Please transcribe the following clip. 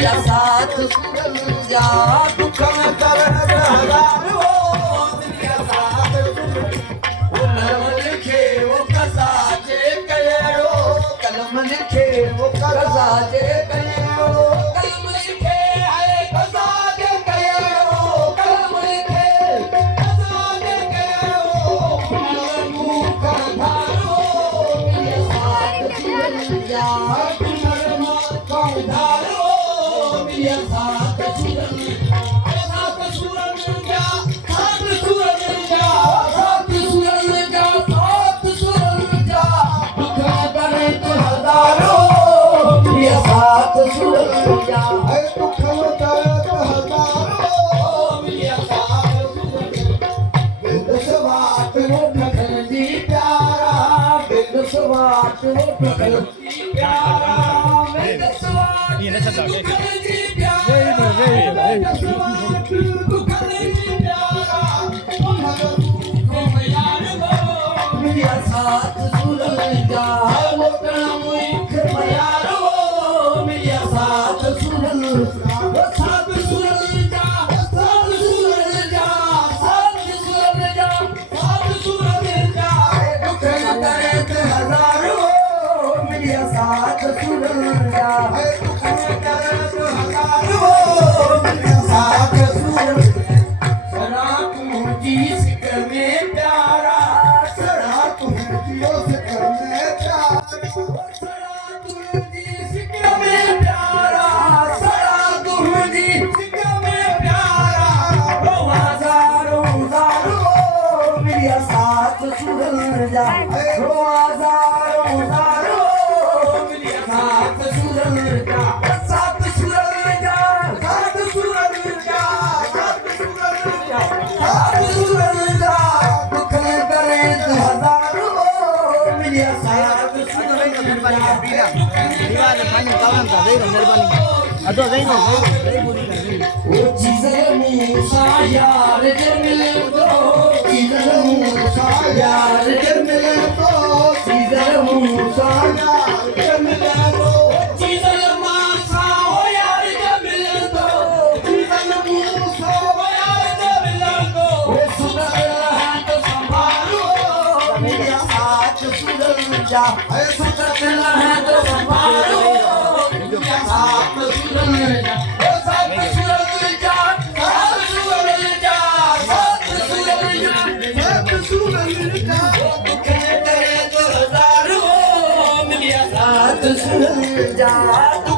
मिलिया साथ जा दुख में कर हजारो मिलिया साथ कलम लिखे वो कसाजे कयड़ो कलम लिखे वो कसाजे कयड़ो कलम लिखे है कसाजे कयड़ो कलम लिखे कसाजे कयड़ो मुख धारो मिलिया साथ जा यार जब मिले तो यार जब मिले तो चीज़र मूसा यार जब मिले तो चीज़र मासा हो यार जब मिले तो चीज़र मूसा हो यार जब मिले तो सुधर है तो संभालो मेरे साथ सुधर जा सुधर है तो संभालो मेरे साथ सुधर जा जा